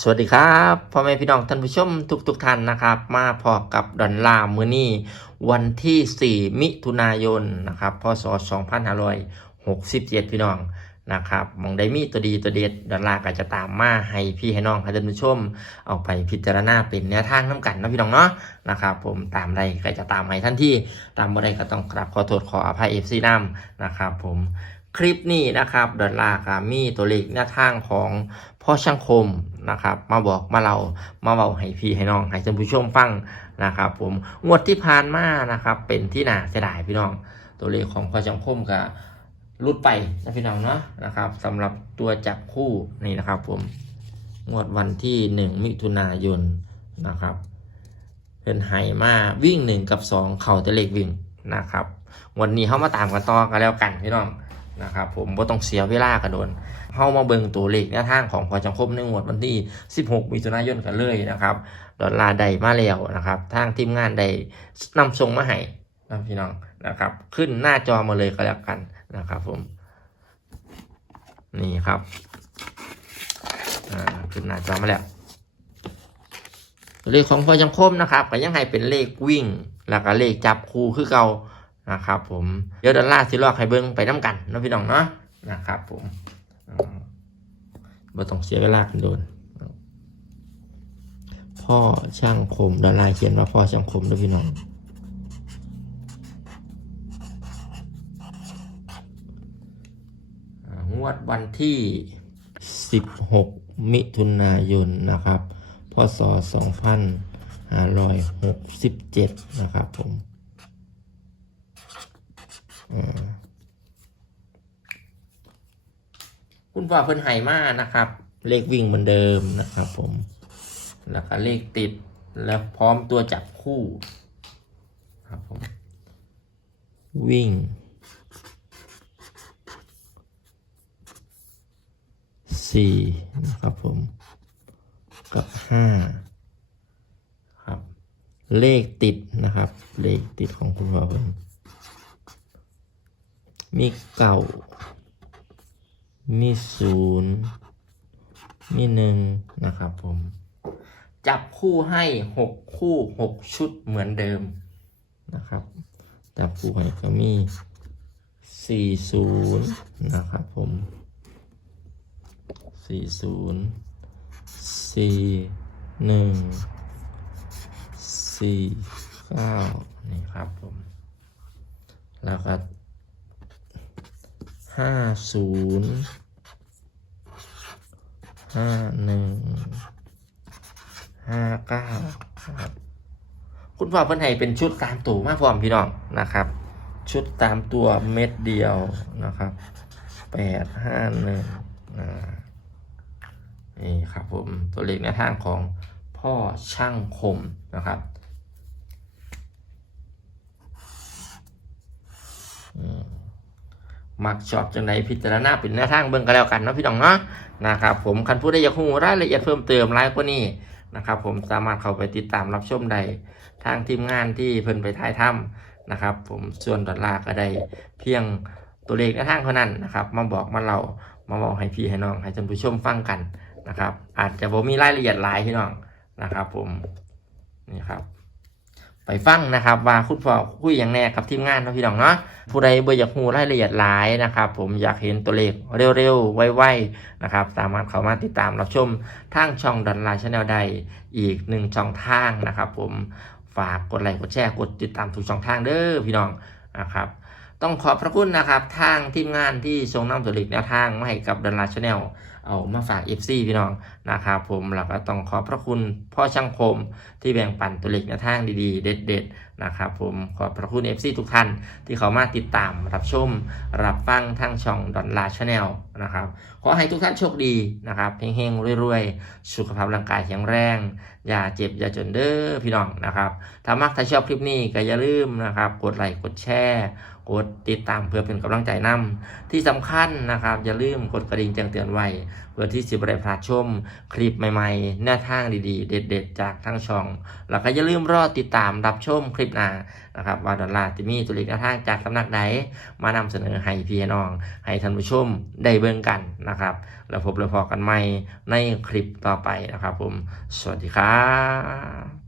สวัสดีครับพ่อแม่พี่น้องท่านผู้ชมทุกทุกๆท่านนะครับ มาพอกับดอนลามือนี้วันที่ 4 มิถุนายนนะครับพศ2567 พี่น้องนะครับมองได้มีตัวดีตัวเด็ดดอนลาก็จะตามมาให้พี่ให้น้องให้ท่านผู้ชม เอาไปพิจารณาเป็นแนวทางน้ำกันนะพี่น้องเนาะนะครับผมตามใดก็จะตามให้ท่านที่ตามบ่ได้ก็ต้องกราบขอโทษขออภัยเอฟซีน้ำนะครับผมคลิปนี้นะครับดอลลาร์ก็มีตัวเลขแนวทางของ พ่อช่างคมนะครับมาบอกมาเรามาเบาให้พี่ให้น้องให้ท่านผู้ชมฟังนะครับ ผมงวดที่ผ่านมานะครับ เป็นที่น่าเสียดายพี่น้อง ตัวเลขของพ่อช่างคมก็รุดไปนะพี่น้องเนาะนะครับสำหรับตัวจับคู่นี่นะครับ ผมงวดวันที่หนึ่งมิถุนายนนะครับเป็นไฮมาวิ่งหนึ่งกับสองเข่าแตะเล็กวิ่งนะครับ วันนี้เขามาตามกันต่อกันแล้วกันพี่น้อง นะครับผมว่าต้องเสียเวลากันโดนเข้ามาเบิ่งตัวเลขแนวทางของพอจังคมในงวดวันที่ 16 มิถุนายนกันเลยนะครับดอลลาร์ใดมาแล้วนะครับ ทางทีมงานใดนำส่งมาให้นะพี่น้องนะครับ ขึ้นหน้าจอมาเลยก็แล้วกันนะครับผม นี่ครับขึ้นหน้าจอมาแล้วเลขของพอจังคมนะครับก็ยังให้เป็นเลขวิ่ง แล้วก็เลขจับคู่คือเก่า นะครับผมเดี๋ยวดอลลาร์สิลอกให้เบิ้งไปน้ำกันนะพี่น้องเนาะนะครับผมอืมบ่ต้องเสียเวลากันโดน พ่อช่างคมดอลลาร์เขียนว่าพ่อช่างคมด้วยพี่น้องงวดวันที่ 16 มิถุนายนนะครับพศ2567 นะครับผม คุณพ่อเพิ่นไห้มานะครับ เลขวิ่งเหมือนเดิมนะครับ ผม แล้วก็เลขติดแล้วพร้อมตัวจับคู่ ครับผม วิ่งสี่นะครับผม กับห้าครับ เลขติดนะครับ เลขติดของคุณพ่อผม มีเก่า มีศูนย์มีหนึ่งนะครับผม จับคู่ให้หกคู่หกชุดเหมือนเดิมนะครับ จับคู่ให้ก็มีสี่ศูนย์นะครับผมสี่ศูนย์สี่หนึ่งสี่เก้านี่ครับผม แล้วก็ ห้าศูนย์ห้าหนึ่งห้าเก้าครับคุณพ่อเพิ่นให้เป็นชุดตามตัวมาพร้อมพี่น้องนะครับ ชุดตามตัวเม็ดเดียวนะครับแปดห้าหนึ่งอ่านี่ครับผมตัวเลขในทางของพ่อช่างคมนะครับอืม มักชอบจังไดพิจารณาเป็นแนวทางเบิ่งกันแล้วกันเนาะพี่น้องเนาะนะครับผมคันผู้ใดอยากรู้รายละเอียดเพิ่มเติมรายกว่านี้นะครับผมสามารถเข้าไปติดตามรับชมได้ทางทีมงานที่เพิ่นไปถ่ายทำนะครับผมส่วนดอลลาร์ก็ได้เพียงตัวเลขในทางเท่านั้นนะครับมาบอกมาเล่ามาบอกให้พี่ให้น้องให้ท่านผู้ชมฟังกันนะครับอาจจะบ่มีรายละเอียดหลายพี่น้องนะครับผมนี่ครับ ไปฟังนะครับว่าคุณพ่อคุยอย่างแน่กับทีมงานเนาะพี่น้องเนาะผู้ใดบ่อยากรู้รายละเอียดหลายนะครับ ผมอยากเห็นตัวเลขเร็วๆ ไวๆนะครับ สามารถเข้ามาติดตามรับชมทางช่องดอนไลน์ชาแนลใดอีกหนึ่งช่องทางนะครับ ผมฝากกดไลค์กดแชร์กดติดตามทุกช่องทางเด้อพี่น้องนะครับ ต้องขอบพระคุณนะครับทางทีมงานที่ส่งนำตัวเลขแนวทางมาให้กับดอนไลน์ชาแนล เอามาฝาก FC พี่น้องนะครับผมแล้วก็ต้องขอบพระคุณพ่อช่างคมที่แบ่งปันตัวเลขในทางดีๆ เด็ดๆนะครับผมขอบพระคุณ FC ทุกท่านที่เขามาติดตามรับชม รับฟังทางช่องดอนลาชาแนลนะครับขอให้ทุกท่านโชคดีนะครับเฮงๆรวยๆ สุขภาพร่างกายแข็งแรง อย่าเจ็บอย่าจนเด้อพี่น้องนะครับถ้ามักถ้าชอบคลิปนี้ก็อย่าลืมนะครับกดไลค์กดแชร์กดติดตามเพื่อเป็นกำลังใจนำที่สำคัญนะครับ อย่าลืมกดกระดิ่งแจ้งเตือนไว้เพื่อที่สิบได้พลาดชม คลิปใหม่ๆแนวทางดีๆ เด็ดๆ จากทั้งช่อง แล้วก็อย่าลืมรอติดตามรับชมคลิปหน้านะครับว่าดอลลาร์จะมีตัวเลขหน้าทางจากสำนักใดมานำเสนอให้พี่น้อง ให้ท่านผู้ชมได้เบิ่งกันนะครับ แล้วพบและพอกันใหม่ในคลิปต่อไปนะครับผม สวัสดีครับ